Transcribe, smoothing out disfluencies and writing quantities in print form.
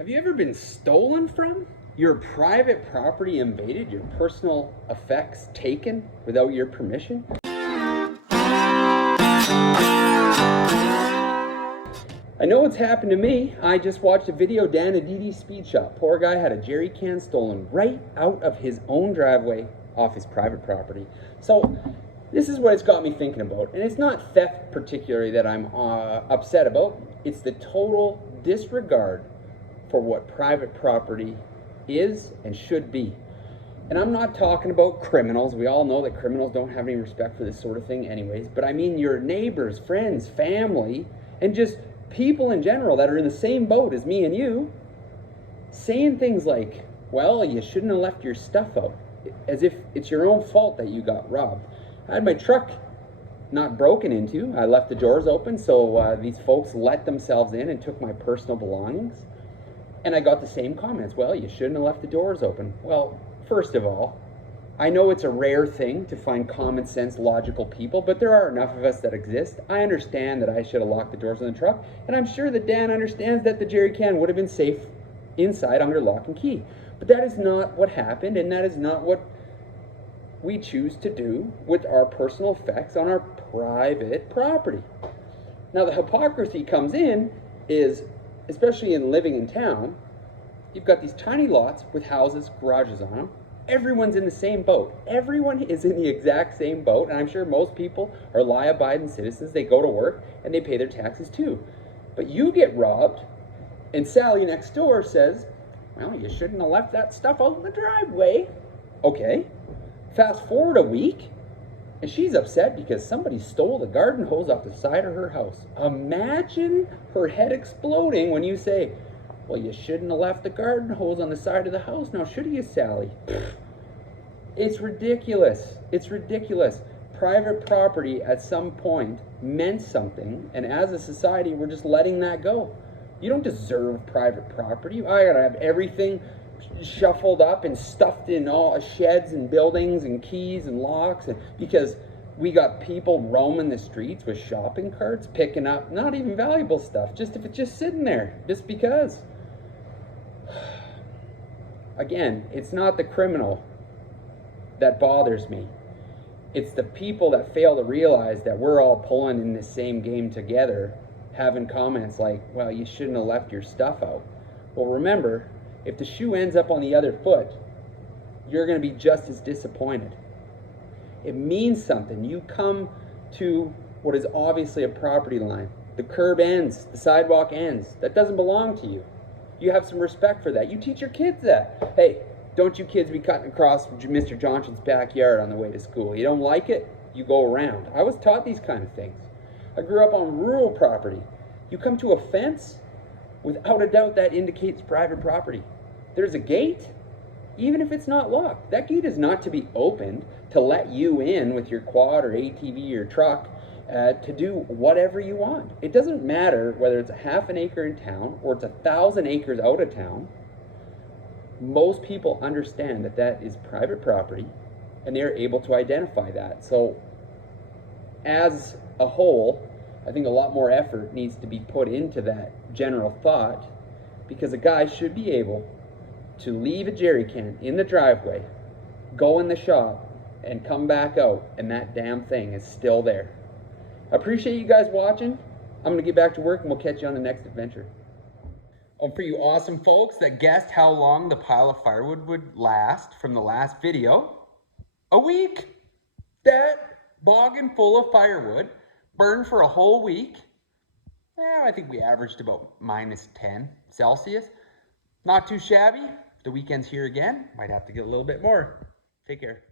Have you ever been stolen from? Your private property invaded, your personal effects taken without your permission? I know it's happened to me. I just watched a video down at DD Speed Shop. Poor guy had a jerry can stolen right out of his own driveway off his private property. So this is what it's got me thinking about. And it's not theft particularly that I'm upset about. It's the total disregard for what private property is and should be. And I'm not talking about criminals. We all know that criminals don't have any respect for this sort of thing anyways. But I mean your neighbors, friends, family, and just people in general that are in the same boat as me and you, saying things like, well, you shouldn't have left your stuff out, as if it's your own fault that you got robbed. I had my truck not broken into. I left the doors open, so these folks let themselves in and took my personal belongings. And I got the same comments. Well, you shouldn't have left the doors open. Well, first of all, I know it's a rare thing to find common sense, logical people, but there are enough of us that exist. I understand that I should have locked the doors on the truck, and I'm sure that Dan understands that the jerry can would have been safe inside under lock and key. But that is not what happened, and that is not what we choose to do with our personal effects on our private property. Now, the hypocrisy comes in is, especially in living in town, you've got these tiny lots with houses, garages on them. Everyone's in the same boat. Everyone is in the exact same boat, and I'm sure most people are law-abiding citizens. They go to work and they pay their taxes too. But you get robbed, and Sally next door says, well, you shouldn't have left that stuff out in the driveway. Okay, fast forward a week, and she's upset because somebody stole the garden hose off the side of her house. Imagine her head exploding when you say, well, you shouldn't have left the garden hose on the side of the house. Now, should you, Sally? It's ridiculous. It's ridiculous. Private property at some point meant something, and as a society, we're just letting that go. You don't deserve private property. I gotta have everything shuffled up and stuffed in all sheds and buildings and keys and locks, and because we got people roaming the streets with shopping carts, picking up not even valuable stuff, just if it's just sitting there, just because. Again, it's not the criminal that bothers me. It's the people that fail to realize that we're all pulling in the same game together, having comments like, well, you shouldn't have left your stuff out. Well, remember, if the shoe ends up on the other foot, you're going to be just as disappointed. It means something. You come to what is obviously a property line. The curb ends, the sidewalk ends. That doesn't belong to you. You have some respect for that. You teach your kids that. Hey, don't you kids be cutting across Mr. Johnson's backyard on the way to school. You don't like it? You go around. I was taught these kind of things. I grew up on rural property. You come to a fence, without a doubt that indicates private property. There's a gate, even if it's not locked. That gate is not to be opened to let you in with your quad or ATV or truck to do whatever you want. It doesn't matter whether it's a half an acre in town or it's 1,000 acres out of town. Most people understand that that is private property, and they're able to identify that. So as a whole, I think a lot more effort needs to be put into that general thought, because a guy should be able to leave a jerry can in the driveway, go in the shop, and come back out, and that damn thing is still there. I appreciate you guys watching. I'm going to get back to work, and we'll catch you on the next adventure. Oh, for you awesome folks that guessed how long the pile of firewood would last from the last video, a week. That boggin full of firewood burned for a whole week. I think we averaged about -10 Celsius. Not too shabby. The weekend's here again. Might have to get a little bit more. Take care.